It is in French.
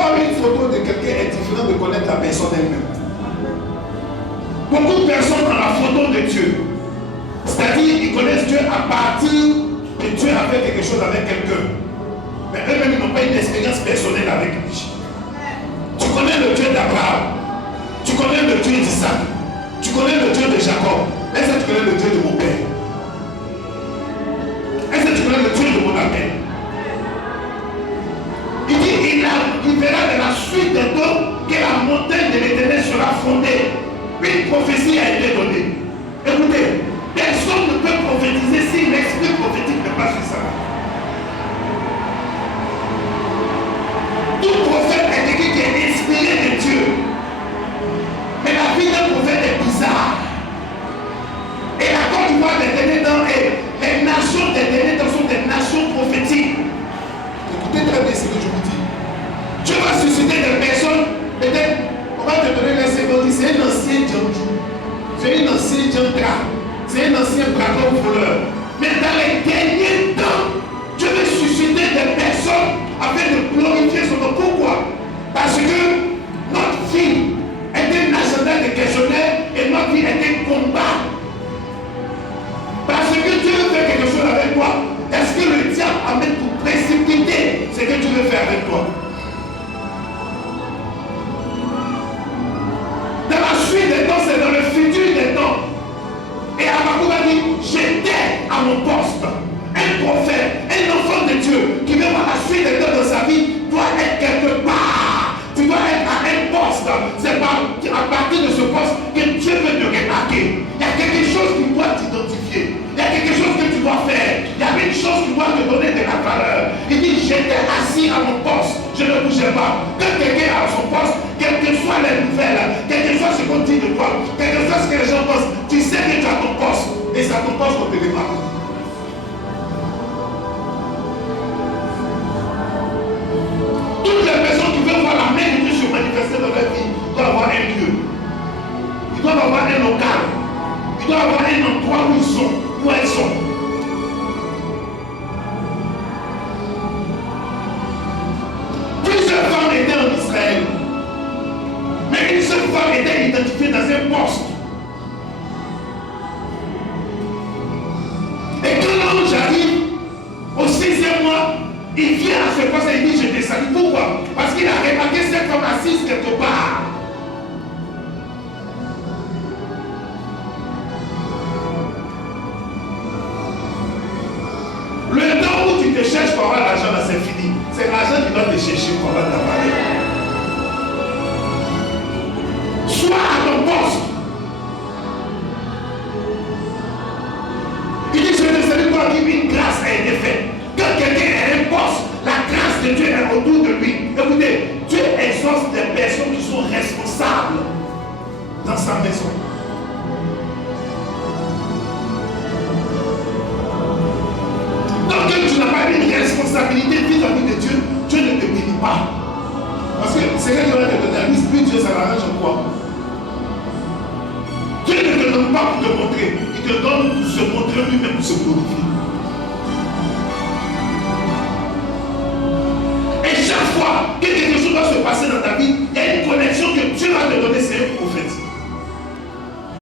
Voir une photo de quelqu'un est différent de connaître la personne elle-même. Beaucoup de personnes ont la photo de Dieu. C'est-à-dire qu'ils connaissent Dieu à partir de Dieu a fait quelque chose avec quelqu'un. Mais eux-mêmes n'ont pas une expérience personnelle avec lui. Tu connais le Dieu d'Abraham. Tu connais le Dieu d'Isaac. Tu connais le Dieu de Jacob. Est-ce que tu connais le Dieu de mon père? Est-ce que tu connais le Dieu de mon appel? Il dit, il verra de la suite de temps que la montagne de l'Éternel sera fondée. Une prophétie a été donnée. Écoutez, personne ne peut prophétiser si l'esprit prophétique n'est pas sur ça. Tout prophète est quelqu'un qui est inspiré de Dieu. Mais la vie d'un prophète est bizarre. Et la Côte d'Ivoire des derniers temps et les nations des derniers temps sont des nations prophétiques. Écoutez très bien ce que je vous dis. Dieu va susciter des personnes, peut-être, on va te donner les secondes, c'est un ancien Djandjou, c'est un ancien Djandra, c'est un ancien braqueur voleur. Mais dans les derniers temps, Dieu veut susciter des personnes afin de glorifier son nom. Pourquoi? Parce que notre vie est un agenda de questionnaire et notre vie est un combat. Parce que Dieu veut faire quelque chose avec toi. Est-ce que le diable amène pour précipiter ce que Dieu veut faire avec toi? Dans la suite des temps, c'est dans le futur des temps. Et Habakkuk a dit, j'étais à mon poste. Un prophète, un enfant de Dieu qui veut voir la suite des temps de sa vie doit être quelque part. Tu dois être à un poste. C'est à partir de ce poste que Dieu veut te remarquer. Il y a quelque chose qui doit t'identifier. Il y a quelque chose que tu dois faire. Il y a une chose qui doit te donner de la valeur. Il dit, j'étais assis à mon poste. Je ne bougeais pas. Quand quelqu'un est à son poste, quelles que soient les nouvelles, quel que soit ce qu'on dit de toi, quel que soit ce que les gens pensent, tu sais que tu as ton poste. Et c'est à ton poste qu'on te démarque. Toutes les personnes qui veulent voir la main de Dieu se manifester dans leur vie doivent avoir un lieu. Ils doivent avoir un local. Ils doivent avoir un endroit où ils sont, où elles sont. Plusieurs femmes étaient en Israël. Mais une seule femme était identifiée dans un poste. Et quand l'ange arrive au 6e mois, il vient à ce poste et il dit, je te salue. Pourquoi? Parce qu'il a remarqué cette femme assise quelque part. Le temps où tu te cherches pour avoir l'argent, là, c'est fini. C'est l'argent qui doit te chercher pour avoir ta valeur. Sois à ton poste. Il dit, je te salue pour qui une grâce a été faite. Quand quelqu'un est à un poste, la grâce de Dieu est autour de lui. Écoutez, Dieu exauce des personnes qui sont responsables dans sa maison. Donc que tu n'as pas une responsabilité vis-à-vis de Dieu, Dieu ne te bénit pas. Parce que c'est que Dieu va te donner, lui Dieu ça l'arrange en quoi? Dieu ne te donne pas pour te montrer, il te donne pour se montrer lui-même, pour se glorifier.